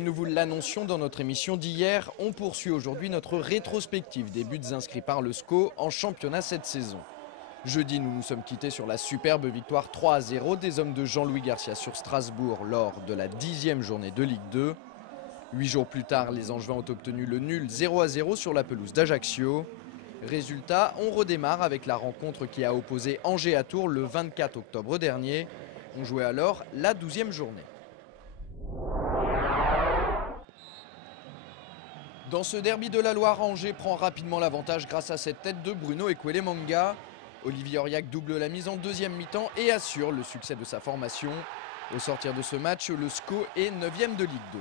Nous vous l'annoncions dans notre émission d'hier, on poursuit aujourd'hui notre rétrospective des buts inscrits par le SCO en championnat cette saison. Jeudi, nous nous sommes quittés sur la superbe victoire 3-0 des hommes de Jean-Louis Garcia sur Strasbourg lors de la 10e journée de Ligue 2. 8 jours plus tard, les Angevins ont obtenu le nul 0-0 sur la pelouse d'Ajaccio. Résultat, on redémarre avec la rencontre qui a opposé Angers à Tours le 24 octobre dernier. On jouait alors la 12e journée. Dans ce derby de la Loire, Angers prend rapidement l'avantage grâce à cette tête de Bruno Ekwelemanga. Olivier Auriac double la mise en deuxième mi-temps et assure le succès de sa formation. Au sortir de ce match, le SCO est 9e de Ligue 2.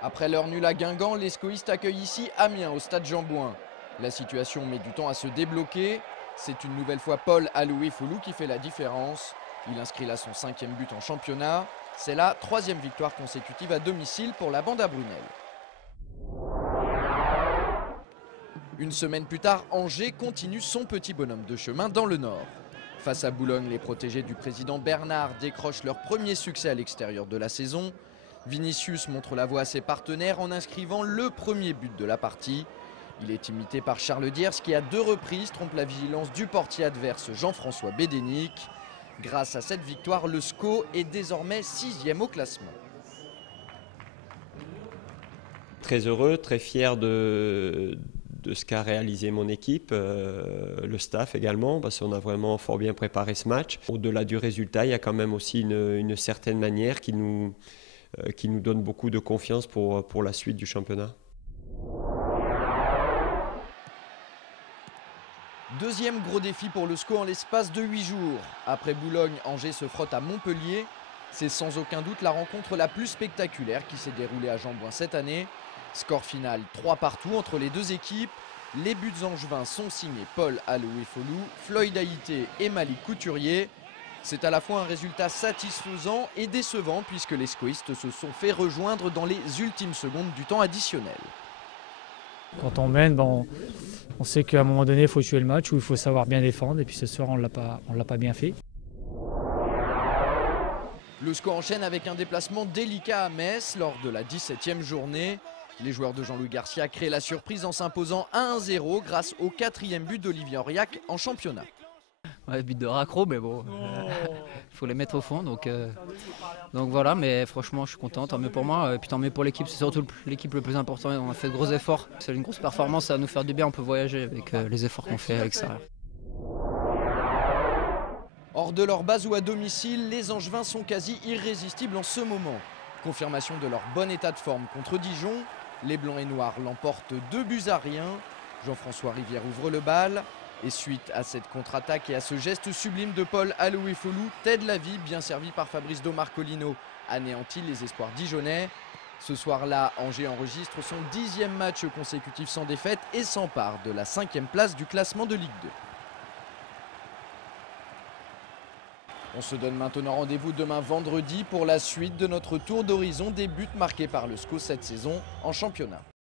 Après leur nul à Guingamp, les SCOistes accueillent ici Amiens au stade Jean-Bouin. La situation met du temps à se débloquer. C'est une nouvelle fois Paul Alouifoulou qui fait la différence. Il inscrit là son 5e but en championnat. C'est la 3e victoire consécutive à domicile pour la bande à Brunel. Une semaine plus tard, Angers continue son petit bonhomme de chemin dans le Nord. Face à Boulogne, les protégés du président Bernard décrochent leur premier succès à l'extérieur de la saison. Vinicius montre la voie à ses partenaires en inscrivant le premier but de la partie. Il est imité par Charles Diers qui à 2 reprises trompe la vigilance du portier adverse Jean-François Bédénic. Grâce à cette victoire, le SCO est désormais 6e au classement. Très heureux, très fier de ce qu'a réalisé mon équipe, le staff également, parce qu'on a vraiment fort bien préparé ce match. Au-delà du résultat, il y a quand même aussi une certaine manière qui nous donne beaucoup de confiance pour la suite du championnat. Deuxième gros défi pour le SCO en l'espace de 8 jours. Après Boulogne, Angers se frotte à Montpellier. C'est sans aucun doute la rencontre la plus spectaculaire qui s'est déroulée à Jean-Bouin cette année. Score final 3-3 entre les deux équipes. Les buts angevins sont signés Paul Alouifoulou, Floyd Haïté et Malik Couturier. C'est à la fois un résultat satisfaisant et décevant puisque les SCOistes se sont fait rejoindre dans les ultimes secondes du temps additionnel. Quand on mène, on sait qu'à un moment donné, il faut tuer le match ou il faut savoir bien défendre. Et puis ce soir, on l'a pas bien fait. Le SCO enchaîne avec un déplacement délicat à Metz lors de la 17e journée. Les joueurs de Jean-Louis Garcia créent la surprise en s'imposant 1-0 grâce au 4e but d'Olivier Auriac en championnat. Ouais, but de raccro, mais bon, il faut les mettre au fond. Donc voilà, mais franchement, je suis content. Tant mieux pour moi, et puis tant mieux pour l'équipe. C'est surtout l'équipe le plus important. On a fait de gros efforts. C'est une grosse performance, ça va nous faire du bien. On peut voyager avec les efforts qu'on fait à l'extérieur. Hors de leur base ou à domicile, les Angevins sont quasi irrésistibles en ce moment. Confirmation de leur bon état de forme contre Dijon. Les Blancs et Noirs l'emportent 2-1. Jean-François Rivière ouvre le bal. Et suite à cette contre-attaque et à ce geste sublime de Paul Alouifoulou, Ted Lavie, bien servi par Fabrice Domarcolino, anéantit les espoirs dijonnais. Ce soir-là, Angers enregistre son 10e match consécutif sans défaite et s'empare de la 5e place du classement de Ligue 2. On se donne maintenant rendez-vous demain vendredi pour la suite de notre tour d'horizon des buts marqués par le SCO cette saison en championnat.